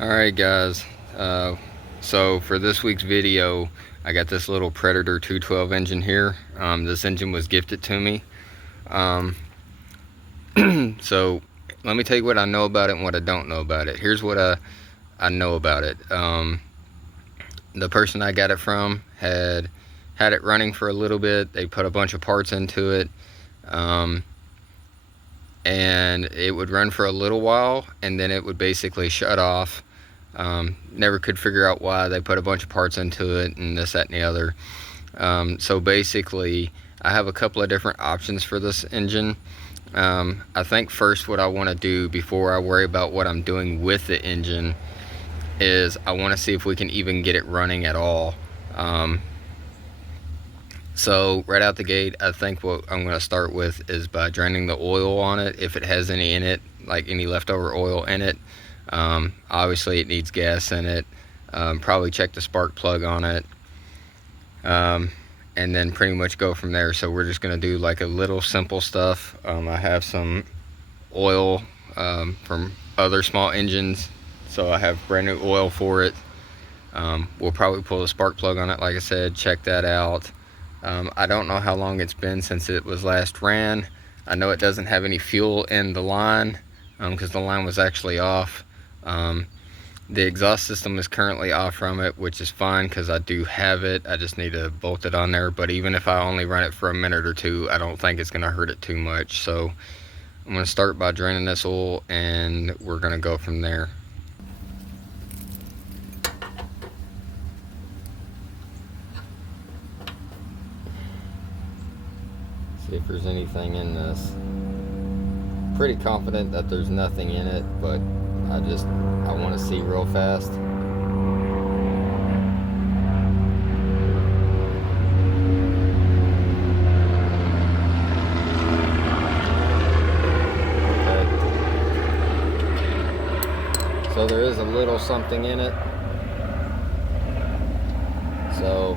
Alright guys, so for this week's video I got this little Predator 212 engine here. This engine was gifted to me. So let me tell you what I know about it and what I don't know about it. Here's what I know about it. The person I got it from had it running for a little bit. They put a bunch of parts into it, and it would run for a little while and then it would basically shut off. Never could figure out why. They put a bunch of parts into it and this, that, and the other. So basically I have a couple of different options for this engine. I think first what I want to do before I worry about what I'm doing with the engine is I want to see if we can even get it running at all. So right out the gate, I think what I'm going to start with is by draining the oil on it, if it has any in it, like any leftover oil in it. Obviously it needs gas in it. Probably check the spark plug on it, and then pretty much go from there. So we're just going to do like a little simple stuff. I have some oil from other small engines, so I have brand new oil for it. We'll probably pull the spark plug on it, like I said, check that out. I don't know how long it's been since it was last ran. I know it doesn't have any fuel in the line, because the line was actually off. The exhaust system is currently off from it, which is fine because I do have it. I just need to bolt it on there. But even if I only run it for a minute or two, I don't think it's going to hurt it too much. So I'm going to start by draining this oil and we're going to go from there. See if there's anything in this. Pretty confident that there's nothing in it, but I want to see real fast. Okay. So there is a little something in it. So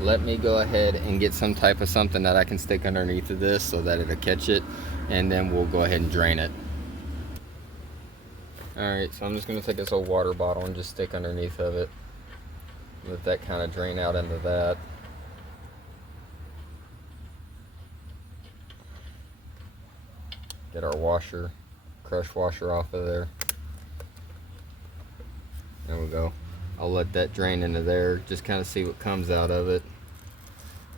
let me go ahead and get some type of something that I can stick underneath of this so that it'll catch it, and then we'll go ahead and drain it. Alright, so I'm just going to take this old water bottle and just stick underneath of it. Let that kind of drain out into that. Get our washer, crush washer off of there. There we go. I'll let that drain into there, just kind of see what comes out of it.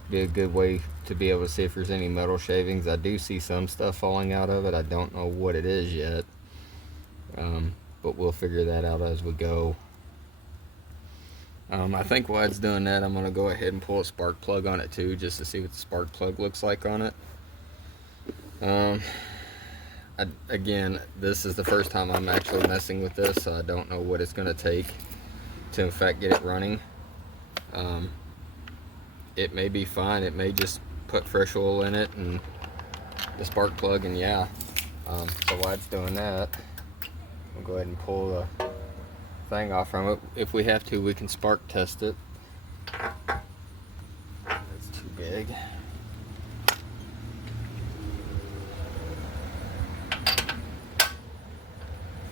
Be a good way to be able to see if there's any metal shavings. I do see some stuff falling out of it. I don't know what it is yet, but we'll figure that out as we go. I think while it's doing that, I'm going to go ahead and pull a spark plug on it too, just to see what the spark plug looks like on it. Again, this is the first time I'm actually messing with this, so I don't know what it's going to take to in fact get it running. It may be fine. It may just put fresh oil in it and the spark plug, and yeah. So while it's doing that, we'll go ahead and pull the thing off from it. If we have to, we can spark test it. That's too big.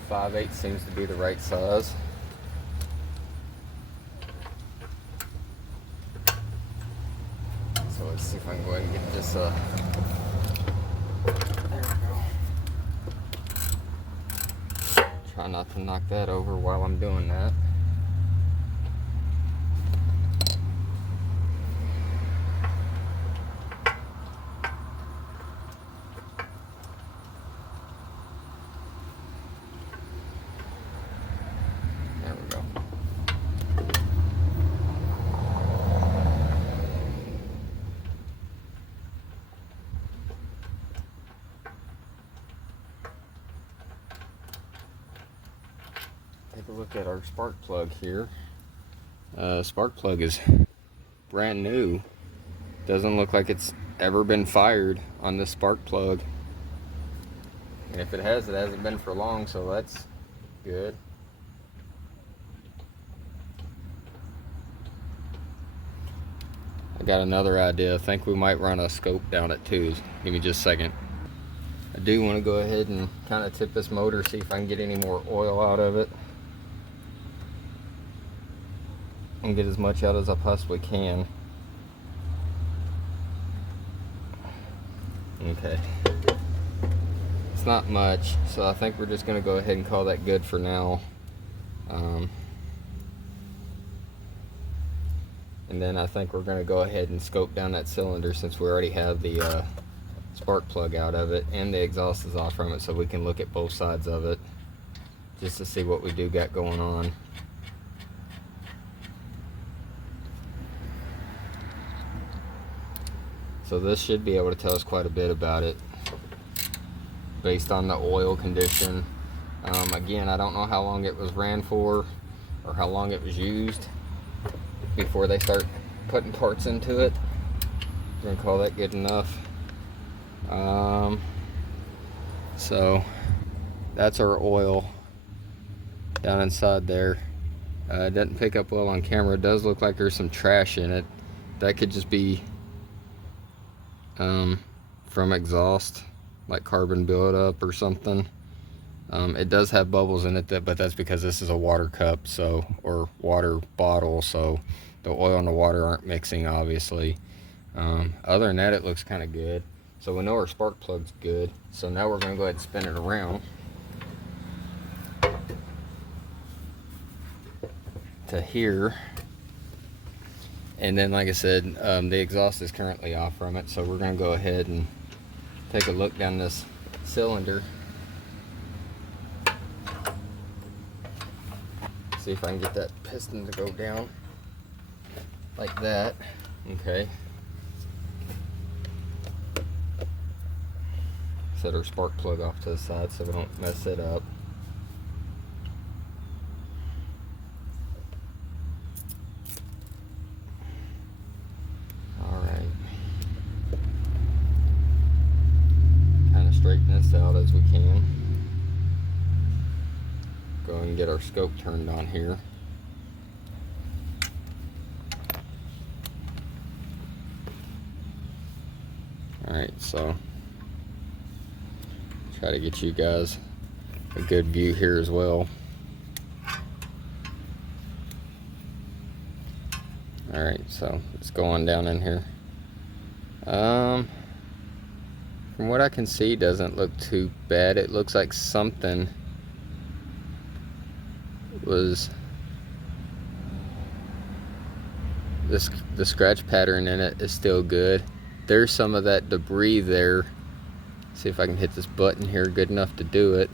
.5/8 seems to be the right size. So let's see if I can go ahead and get this, there we go. Try not to knock that over while I'm doing that. There we go. Take a look at our spark plug here. Spark plug is brand new. Doesn't look like it's ever been fired on this spark plug. And if it has, it hasn't been for long, so that's good. I got another idea. I think we might run a scope down it too. Give me just a second. I do want to go ahead and kind of tip this motor, see if I can get any more oil out of it and get as much out as I possibly can. Okay, it's not much, so I think we're just going to go ahead and call that good for now. And then I think we're going to go ahead and scope down that cylinder, since we already have the spark plug out of it and the exhaust is off from it, so we can look at both sides of it just to see what we do got going on. So this should be able to tell us quite a bit about it based on the oil condition. Again, I don't know how long it was ran for or how long it was used before they start putting parts into it. We're gonna call that good enough. So that's our oil down inside there. It doesn't pick up well on camera. It does look like there's some trash in it. That could just be from exhaust, like carbon buildup or something. It does have bubbles in it, but that's because this is a water cup, so, or water bottle, so the oil and the water aren't mixing, obviously. Other than that, it looks kind of good. So we know our spark plug's good. So now we're going to go ahead and spin it around to here. And then, like I said, the exhaust is currently off from it, so we're going to go ahead and take a look down this cylinder, see if I can get that piston to go down like that. Okay, set our spark plug off to the side so we don't mess it up. Straighten this out as we can. Go ahead and get our scope turned on here. Alright, so try to get you guys a good view here as well. Alright, so it's going down in here. From what I can see, doesn't look too bad. It looks like something was the scratch pattern in it is still good. There's some of that debris there. See if I can hit this button here good enough to do it.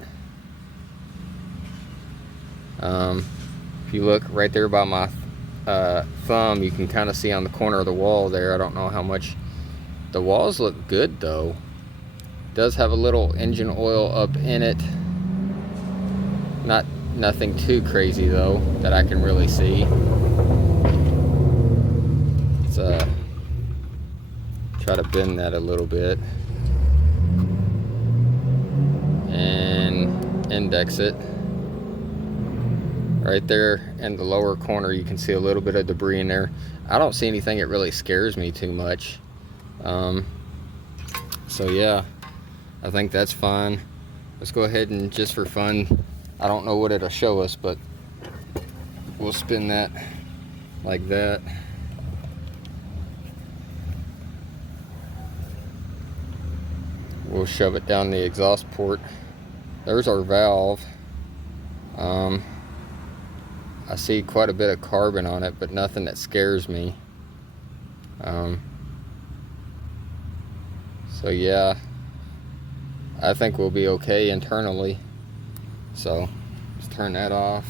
If you look right there by my thumb, you can kind of see on the corner of the wall there. I don't know how much. The walls look good though. Does have a little engine oil up in it. Nothing too crazy though that I can really see. Let's try to bend that a little bit and index it. Right there in the lower corner you can see a little bit of debris in there. I don't see anything that really scares me too much. So yeah, I think that's fine. Let's go ahead and, just for fun, I don't know what it'll show us, but we'll spin that like that. We'll shove it down the exhaust port. There's our valve. I see quite a bit of carbon on it, but nothing that scares me. So yeah, I think we'll be okay internally. So let's turn that off.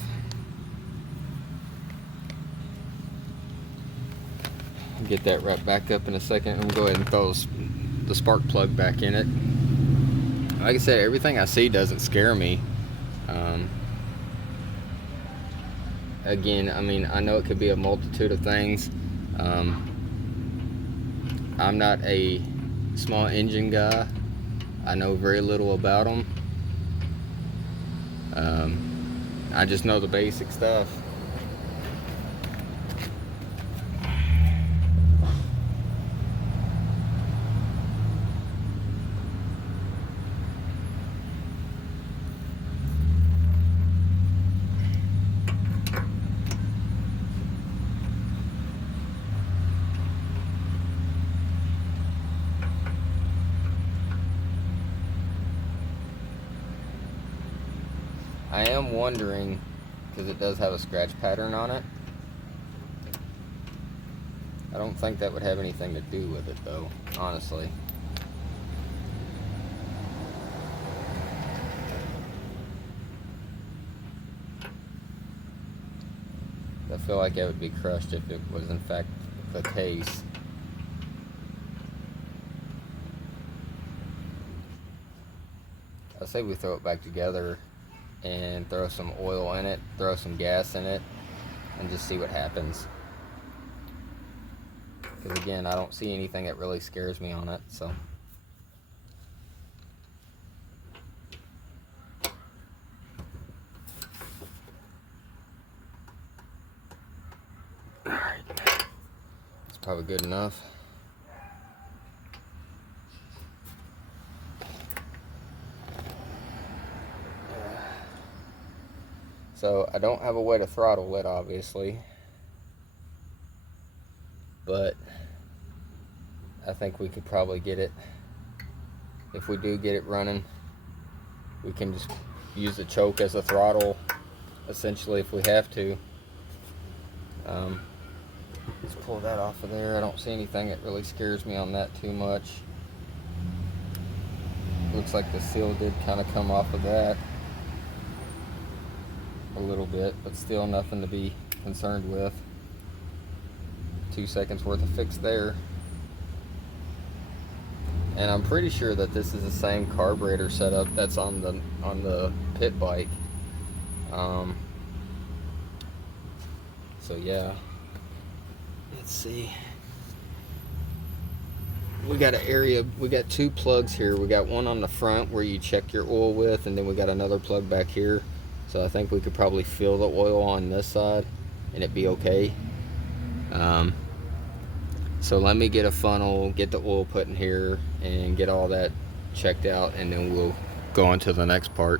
Get that right back up in a second, and we'll go ahead and throw the spark plug back in it. Like I said, everything I see doesn't scare me. Again, I mean, I know it could be a multitude of things. I'm not a small engine guy. I know very little about them. I just know the basic stuff. I am wondering, because it does have a scratch pattern on it. I don't think that would have anything to do with it though, honestly. I feel like it would be crushed if it was in fact the case. I say we throw it back together and throw some oil in it, throw some gas in it, and just see what happens. Because again, I don't see anything that really scares me on it, so. Alright, it's probably good enough. So I don't have a way to throttle it, obviously, but I think we could probably get it. If we do get it running, we can just use the choke as a throttle, essentially, if we have to. Let's pull that off of there. I don't see anything that really scares me on that too much. Looks like the seal did kind of come off of that a little bit, but still nothing to be concerned with. 2 seconds worth of fix there. And I'm pretty sure that this is the same carburetor setup that's on the pit bike. So yeah, let's see. We got an area, we got 2 plugs here. We got one on the front where you check your oil with, and then we got another plug back here. So I think we could probably fill the oil on this side and it'd be okay. So let me get a funnel, get the oil put in here, and get all that checked out, and then we'll go on to the next part.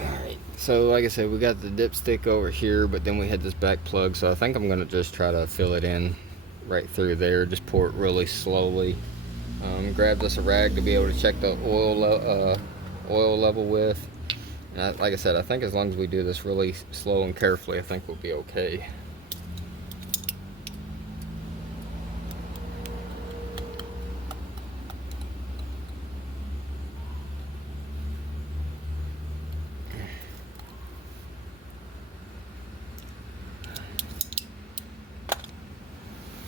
Alright, so like I said, we got the dipstick over here, but then we had this back plug, so I think I'm going to just try to fill it in right through there. Just pour it really slowly. Grab us a rag to be able to check the oil level with. And like I said, I think as long as we do this really slow and carefully, I think we'll be okay.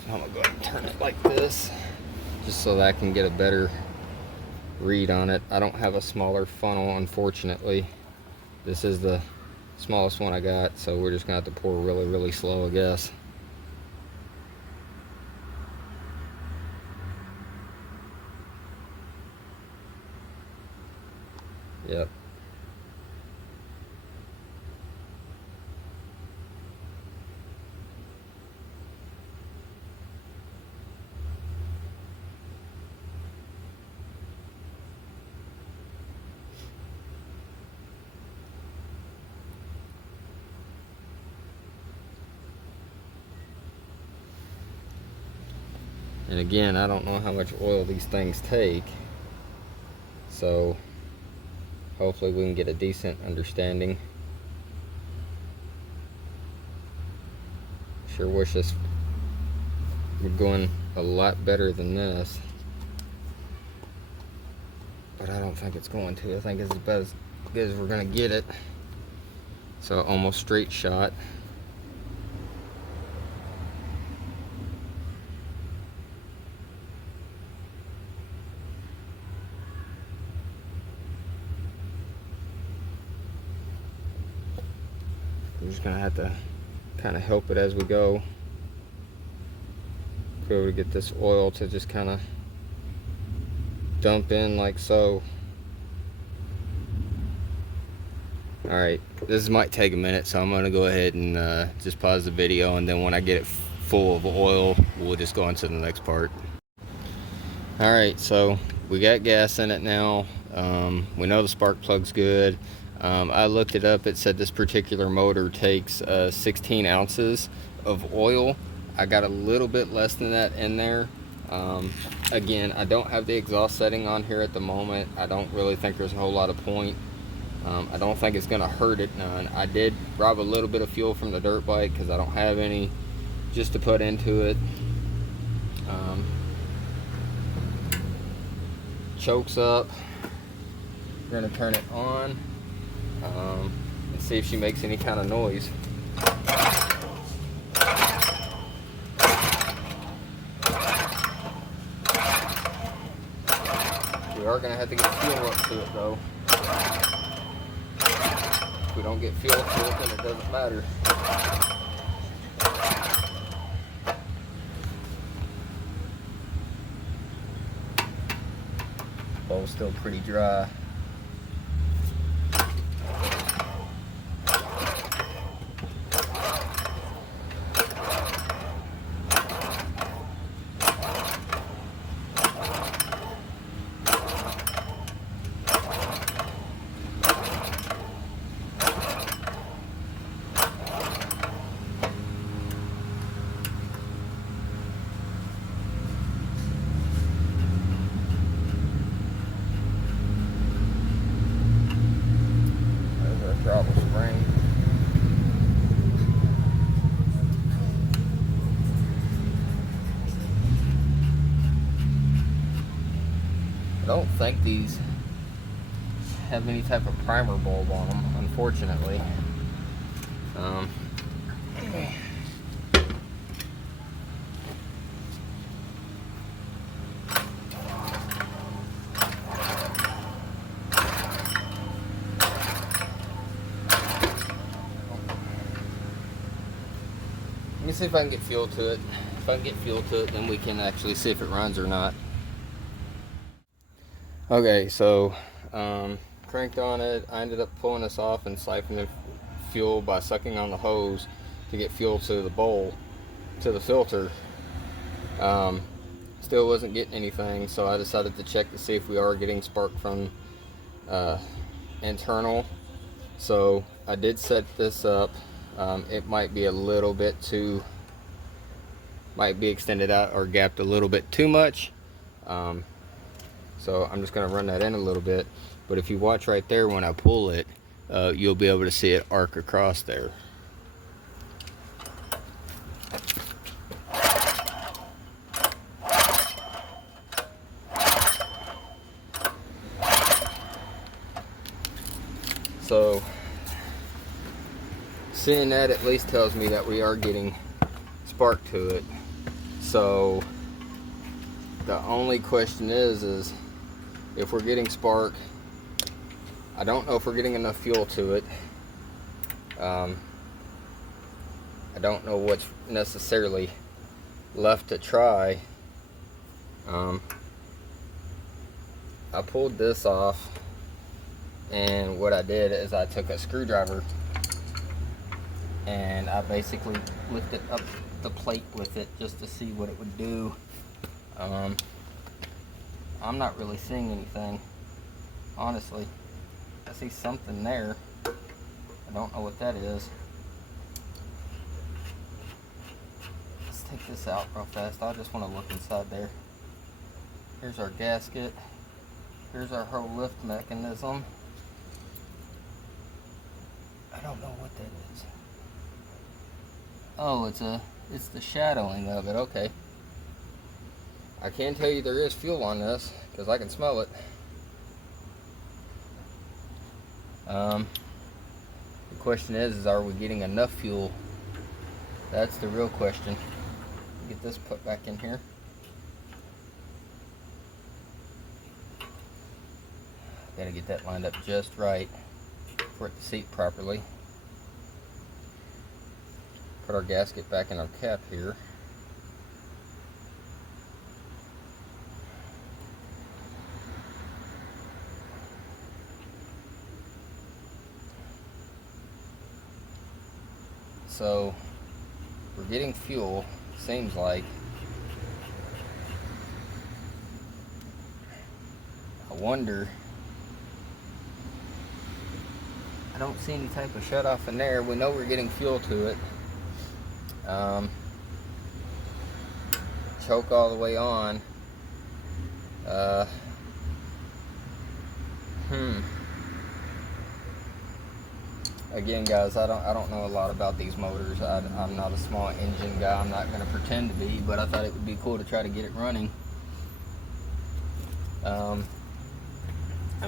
I'm gonna go ahead and turn it like this, just so that I can get a better read on it. I don't have a smaller funnel, unfortunately. This is the smallest one I got, so we're just gonna have to pour really, really slow, I guess. Yep. And again, I don't know how much oil these things take, so hopefully we can get a decent understanding. Sure wish this were going a lot better than this, but I don't think it's going to. I think it's as bad as good as we're going to get it. So almost straight shot. We're just gonna have to kind of help it as we go. Be able to get this oil to just kind of dump in like so. Alright, this might take a minute, so I'm gonna go ahead and just pause the video, and then when I get it full of oil, we'll just go on to the next part. Alright, so we got gas in it now. We know the spark plug's good. I looked it up. It said this particular motor takes 16 ounces of oil. I got a little bit less than that in there. Again, I don't have the exhaust setting on here at the moment. I don't really think there's a whole lot of point I don't think it's gonna hurt it none. I did rob a little bit of fuel from the dirt bike because I don't have any just to put into it. Chokes up. We're gonna turn it on and see if she makes any kind of noise. We are gonna have to get fuel up to it though. If we don't get fuel to it, then it doesn't matter. Bowl's still pretty dry. Throttle spring. I don't think these have any type of primer bulb on them, unfortunately. Let me see if I can get fuel to it. If I can get fuel to it, then we can actually see if it runs or not. Okay, so cranked on it. I ended up pulling this off and siphoning fuel by sucking on the hose to get fuel to the bowl, to the filter. Still wasn't getting anything, so I decided to check to see if we are getting spark from internal. So I did set this up. It might be a little bit too, might be extended out or gapped a little bit too much. So I'm just going to run that in a little bit. But if you watch right there when I pull it, you'll be able to see it arc across there. So seeing that at least tells me that we are getting spark to it. So the only question is if we're getting spark, I don't know if we're getting enough fuel to it. I don't know what's necessarily left to try. I pulled this off, and what I did is I took a screwdriver and I basically lifted up the plate with it just to see what it would do. I'm not really seeing anything, honestly. I see something there. I don't know what that is. Let's take this out real fast. I just want to look inside there. Here's our gasket. Here's our whole lift mechanism. I don't know what that is. Oh, it's the shadowing of it. Okay. I can tell you there is fuel on this because I can smell it. The question is are we getting enough fuel? That's the real question. Get this put back in here. Gotta get that lined up just right for it to seat properly. Put our gasket back in our cap here. So we're getting fuel, seems like. I wonder, I don't see any type of shut off in there. We know we're getting fuel to it. Choke all the way on. again, guys, I don't know a lot about these motors. I'm not a small engine guy. I'm not going to pretend to be, but I thought it would be cool to try to get it running. I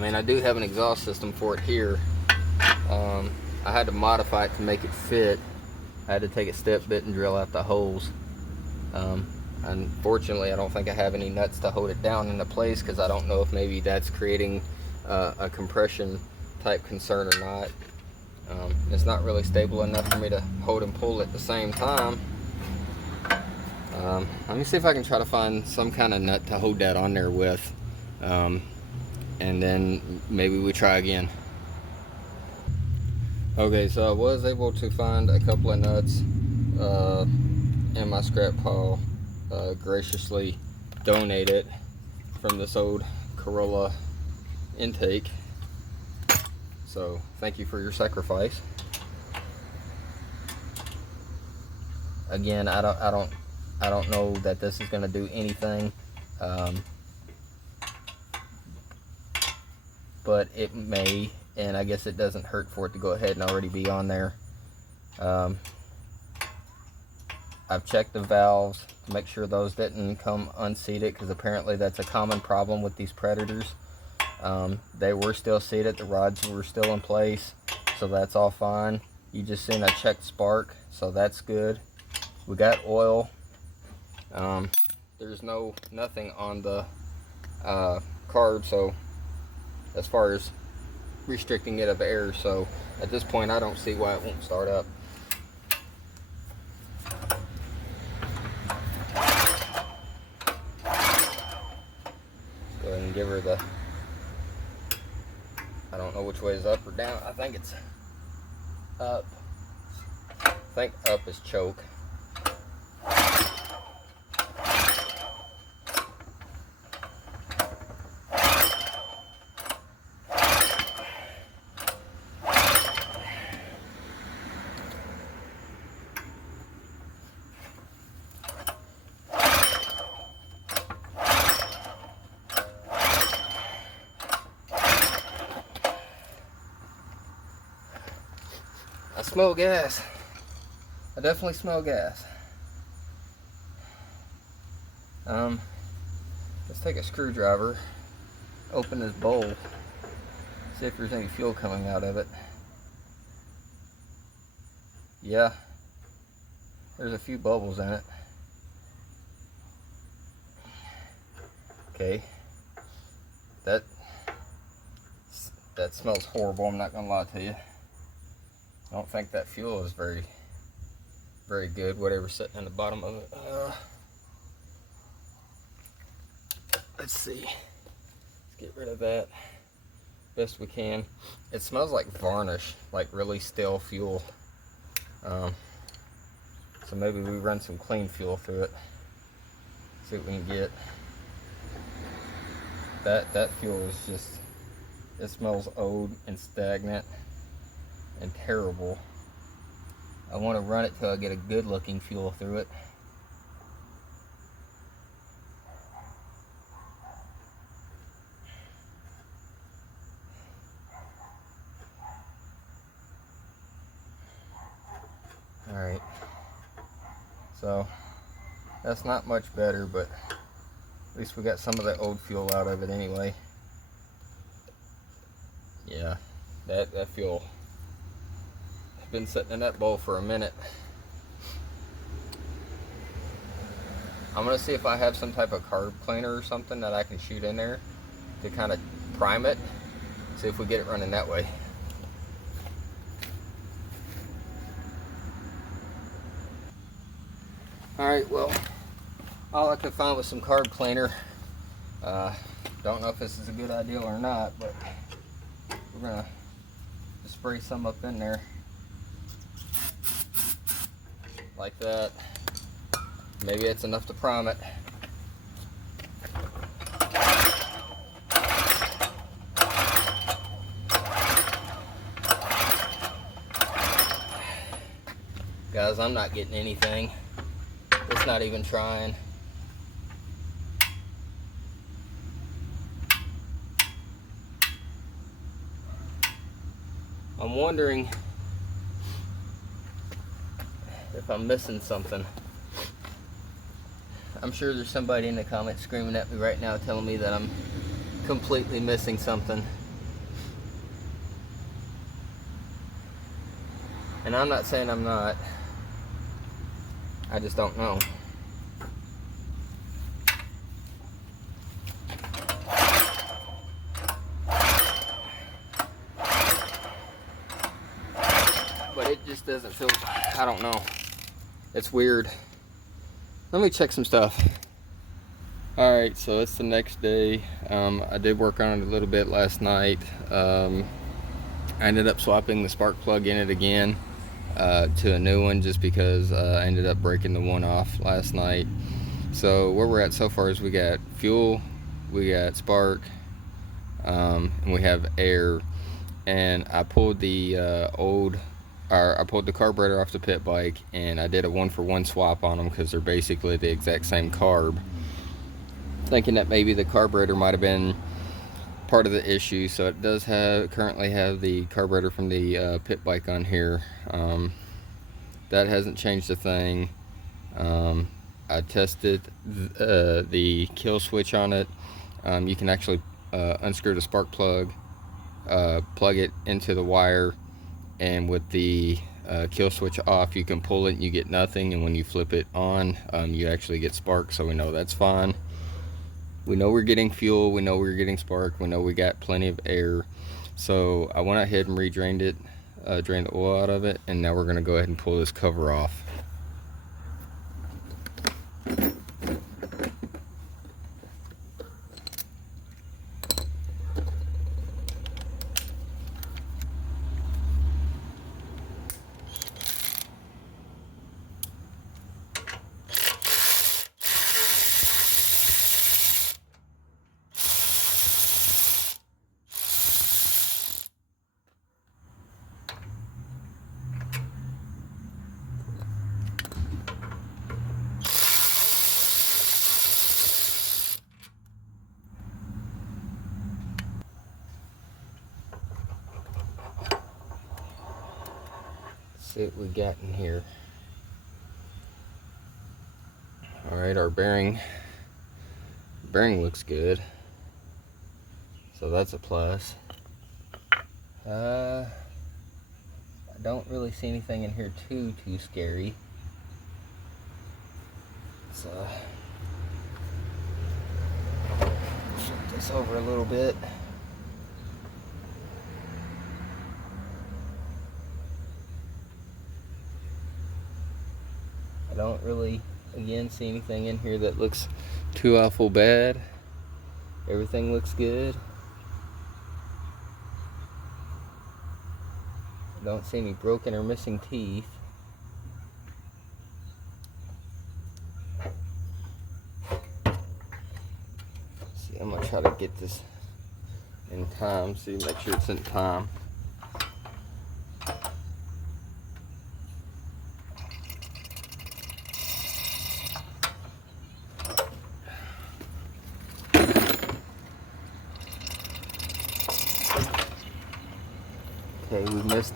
mean, I do have an exhaust system for it here. I had to modify it to make it fit. I had to take a step bit and drill out the holes. Unfortunately, I don't think I have any nuts to hold it down into place, because I don't know if maybe that's creating a compression type concern or not. It's not really stable enough for me to hold and pull at the same time. Let me see if I can try to find some kind of nut to hold that on there with, and then maybe we try again. Okay, so I was able to find a couple of nuts in my scrap pile, graciously donated from this old Corolla intake. So thank you for your sacrifice. Again, I don't know that this is going to do anything, but it may, and I guess it doesn't hurt for it to go ahead and already be on there. I've checked the valves to make sure those didn't come unseated, because apparently that's a common problem with these Predators. They were still seated, the rods were still in place, so that's all fine. You just seen a checked spark, so that's good. We got oil. There's nothing on the carb, so as far as restricting it of air, so at this point I don't see why it won't start up. Go ahead and give her the, I don't know which way is up or down. I think it's up. I think up is choke. I smell gas. I definitely smell gas. Let's take a screwdriver, open this bowl, see if there's any fuel coming out of it. Yeah, there's a few bubbles in it. Okay, that smells horrible, I'm not gonna lie to you. I don't think that fuel is very good, whatever's sitting in the bottom of it. Let's see. Let's get rid of that best we can. It smells like varnish, like really stale fuel. So maybe we run some clean fuel through it. See what we can get. That fuel is just, it smells old and stagnant and terrible. I want to run it till I get a good looking fuel through it. Alright, so that's not much better, but at least we got some of that old fuel out of it anyway. Yeah, that fuel has been sitting in that bowl for a minute. I'm gonna see if I have some type of carb cleaner or something that I can shoot in there to kind of prime it, see if we get it running that way. Alright, well, all I could find was some carb cleaner. Don't know if this is a good idea or not, but we're gonna spray some up in there like that. Maybe it's enough to prime it. Guys, I'm not getting anything. It's not even trying. I'm wondering if I'm missing something. I'm sure there's somebody in the comments screaming at me right now telling me that I'm completely missing something. And I'm not saying I'm not. I just don't know. But it just doesn't feel, I don't know. It's weird. Let me check some stuff. Alright, so it's the next day. I did work on it a little bit last night. I ended up swapping the spark plug in it again to a new one just because I ended up breaking the one off last night. So where we're at so far is we got fuel, we got spark, and we have air. And I pulled the I pulled the carburetor off the pit bike, and I did a 1-for-1 swap on them because they're basically the exact same carb, thinking that maybe the carburetor might have been part of the issue. So it does currently have the carburetor from the pit bike on here. That hasn't changed a thing. I tested the kill switch on it. You can actually unscrew the spark plug, plug it into the wire, and with the kill switch off, you can pull it and you get nothing, and when you flip it on, you actually get spark. So we know that's fine. We know we're getting fuel, we know we're getting spark, we know we got plenty of air. So I went ahead and re-drained it, drained the oil out of it, and now we're going to go ahead and pull this cover off. See what we got in here. Alright, our bearing looks good, so that's a plus. I don't really see anything in here too scary. So shift this over a little bit. I don't really, again, see anything in here that looks too awful bad. Everything looks good. I don't see any broken or missing teeth. See, I'm gonna try to get this in time. See, make sure it's in time. Okay, we missed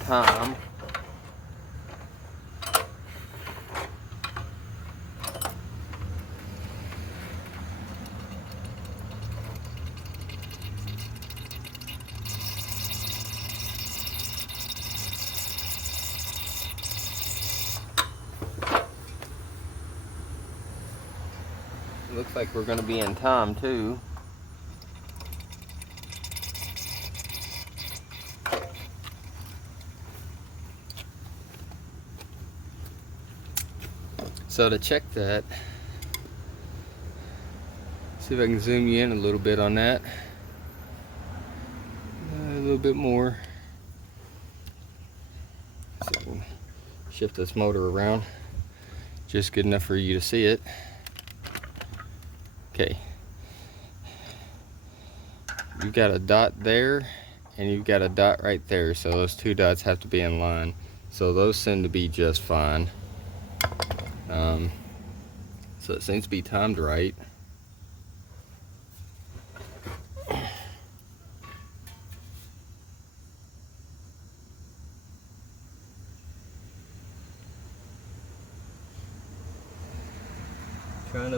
time. Looks like we're going to be in time too. So to check that, see if I can zoom you in a little bit on that. A little bit more. So shift this motor around just good enough for you to see it. Okay. You've got a dot there and you've got a dot right there, so those two dots have to be in line. So those seem to be just fine. So it seems to be timed right.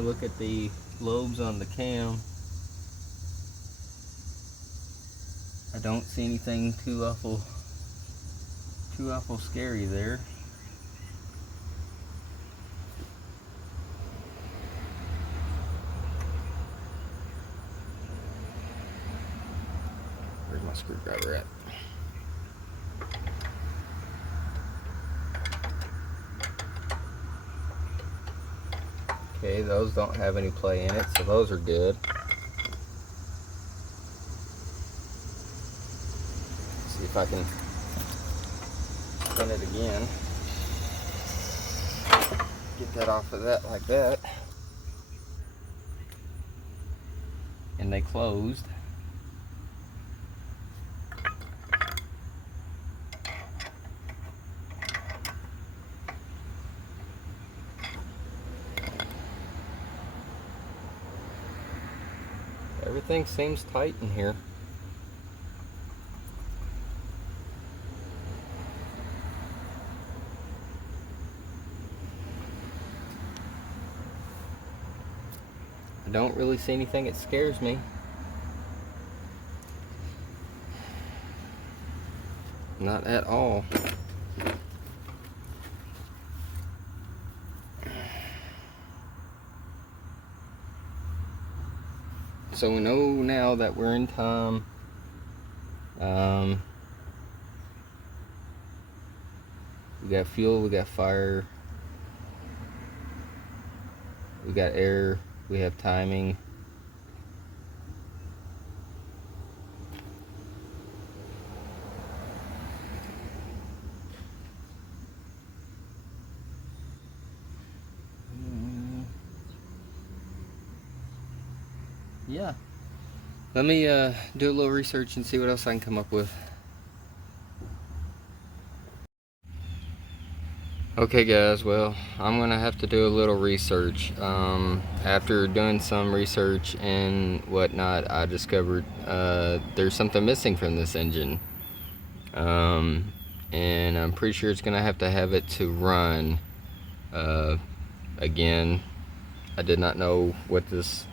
look at the lobes on the cam, I don't see anything too awful scary there. Where's my screwdriver at? Okay, those don't have any play in it, so those are good. See if I can spin it again. Get that off of that like that. And they closed. Everything seems tight in here. I don't really see anything that scares me. Not at all. So we know now that we're in time. We got fuel, we got fire, we got air, we have timing. Yeah. Let me do a little research and see what else I can come up with. Okay guys, well, I'm gonna have to do a little research. After doing some research and whatnot, I discovered there's something missing from this engine. And I'm pretty sure it's gonna have to have it to run. Again, I did not know what this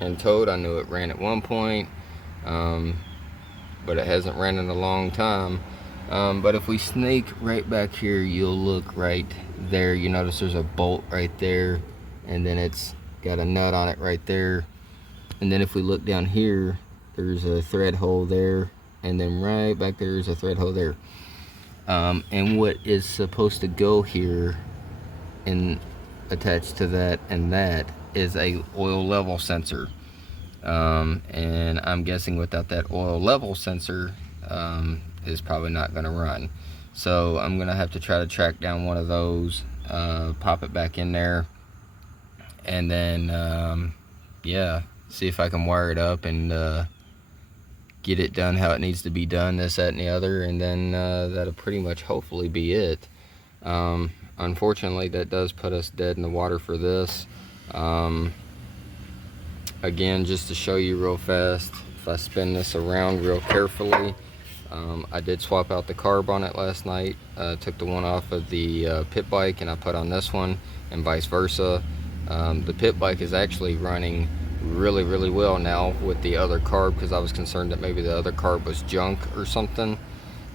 and towed. I knew it ran at one point, but it hasn't ran in a long time. But if we snake right back here, you'll look right there. You notice there's a bolt right there, and then it's got a nut on it right there. And then if we look down here, there's a thread hole there, and then right back there is a thread hole there. And what is supposed to go here and attached to that and that is a oil level sensor. And I'm guessing without that oil level sensor, is probably not going to run. So I'm going to have to try to track down one of those, pop it back in there, and then yeah, see if I can wire it up and get it done how it needs to be done, this, that, and the other, and then that'll pretty much hopefully be it. Unfortunately, that does put us dead in the water for this. Again, just to show you real fast, if I spin this around real carefully, I did swap out the carb on it last night. Took the one off of the pit bike and I put on this one, and vice versa. The pit bike is actually running really well now with the other carb, because I was concerned that maybe the other carb was junk or something.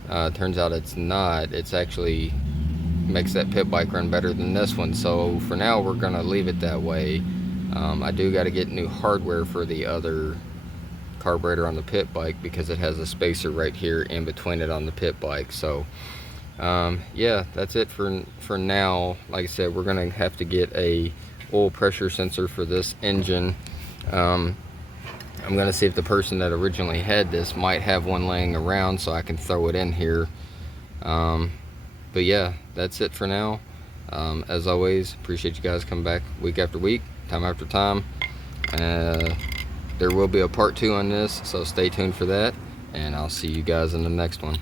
Turns out it's not. It's actually makes that pit bike run better than this one. So for now, we're gonna leave it that way. I do got to get new hardware for the other carburetor on the pit bike, because it has a spacer right here in between it on the pit bike. So yeah, that's it for now. Like I said, we're gonna have to get a oil pressure sensor for this engine. I'm gonna see if the person that originally had this might have one laying around so I can throw it in here. But yeah, that's it for now. As always, appreciate you guys coming back week after week, time after time. There will be a part 2 on this, so stay tuned for that, and I'll see you guys in the next one.